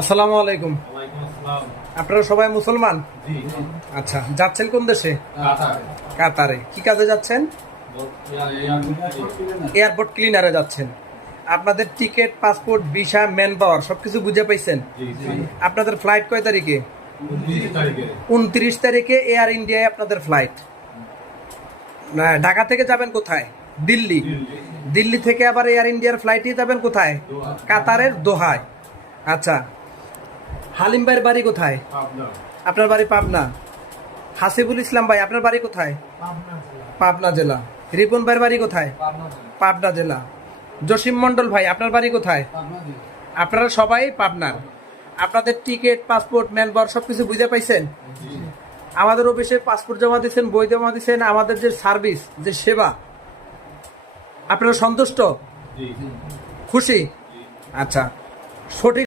আসসালামু আলাইকুম। আপনারা সবাই মুসলমান? আচ্ছা, যাচ্ছেন কোন দেশে? কাতারে। কি কাজে যাচ্ছেন? এয়ারপোর্ট ক্লিনারে যাচ্ছেন। আপনাদের ticket, passport, visa, man power সবকিছু বুঝে পাইছেন? আপনাদের ফ্লাইট কয় তারিখে? 29 তারিখে এয়ার ইন্ডিয়ায় আপনাদের ফ্লাইট। ঢাকা থেকে যাবেন কোথায়? দিল্লি। দিল্লি থেকে আবার এয়ার ইন্ডিয়ার ফ্লাইটে যাবেন কোথায়? কাতারের দোহায়। আচ্ছা, হালিম ভাইয়ের বাড়ি কোথায়? আপনার বাড়ি পাবনা। হাসিবুল ইসলাম ভাই, আপনার বাড়ি কোথায়? পাবনা জেলা। রিপন ভাইয়ের বাড়ি কোথায়? পাবনা জেলা। জসিম মন্ডল ভাই, আপনার বাড়ি কোথায়? আপনারা সবাই পাবনার। আপনাদের টিকিট, পাসপোর্ট, ম্যান পাওয়ার সবকিছু বুঝে পাইছেন? আমাদের অফিসে পাসপোর্ট জমা দিচ্ছেন, বই জমা দিচ্ছেন, আমাদের যে সার্ভিস, যে সেবা, আপনারা সন্তুষ্ট? খুশি? আচ্ছা, সঠিক